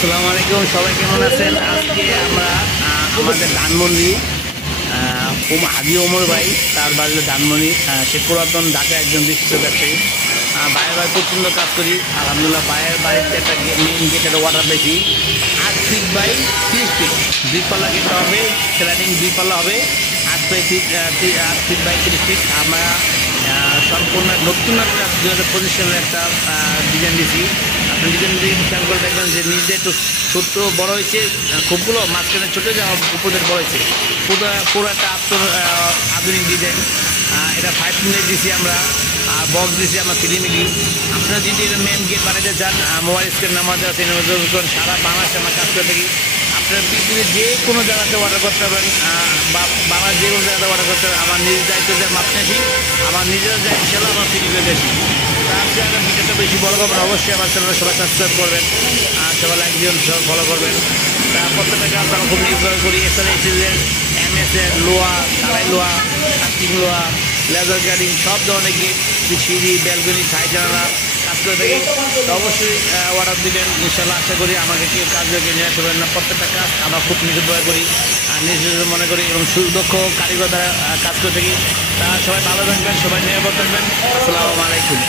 আসসালামু আলাইকুম, সবাই কেমন আছেন? আজকে আমরা আমাদের ধানমন্ডি হাজি ওমর ভাই, তার বাড়ি ধানমন্ডি। সে পুরাতন ঢাকা একজন বিশিষ্ট ব্যবসায়ী। বাইরের বাড়ি খুব সুন্দর কাজ করি আলহামদুলিল্লাহ। বাইরের বাড়িতে একটা মেইন গেটের ওয়াটার পেয়েছি 8 ফিট বাই 30 ফিট, 2 পাল্লা গেট হবে, স্লাইডিং 2 পাল্লা হবে। 8 ফিট বাই 30 ফিট। আমরা সম্পূর্ণ নতুন একটা 2025 সালের একটা ডিজাইন দিয়েছি। আপনি ডিজাইন দিয়ে খেয়াল করে দেখবেন যে নিজে একটু ছোট্ট বড় হয়েছে, খুবগুলো মাঝখানে ছোটো যা উপদের বড় হয়েছে। পুরো একটা আধুনিক ডিজাইন। এটা 5 মিনিট দিয়েছি আমরা, আর বক্স দিয়েছি আমরা 3 মিলি। আপনারা যদি এটা মেন গেট বানাতে চান, মোবাইল স্ক্রিন নাম্বার দেওয়া আছে, সারা বাংলাদেশে আমরা কাজ করে থাকি। আপনার পৃথিবীর যে কোনো জায়গাতে অর্ডার করতে পারবেন, বা বাংলার যে কোনো জায়গাতে অর্ডার করতে পারবেন। আমার নিজের দায়িত্ব যে মাপতে আসি, আমার নিজের যা ইনশাল্লাহ আমার ফ্রি করে আসি। তার জন্য ভিডিওটা বেশি বড় করবেন, অবশ্যই আমার চ্যানেলে সবাই সাবস্ক্রাইব করবেন, সবাই লাইক দিন, সবাই ফলো করবেন। তা প্রত্যেকটা কাজ আমরা খুব নির্ভর করি। এছাড়া এসেছেন MSN লোহা, ঢালাই লোহা, কাস্টিং লোহা, লেজার গার্ডিং, সব ধরনের গেট, সিঁড়ি, ব্যালকনি, ছাই জানালা কাজ করে থাকি। তো অবশ্যই অর্ডার দিবেন ইনশাল্লাহ। আশা করি আমাকে কেউ কাজকে নিয়ে আসবেন না। প্রত্যেকটা কাজ আমরা খুব নিখুঁতভাবে করি আর নিজের মনে করি, এবং সুদক্ষ কারিগর দ্বারা কাজ করে থাকি। তা সবাই ভালো থাকবেন, সবাই নিরাপদ থাকবেন। আসসালামু আলাইকুম।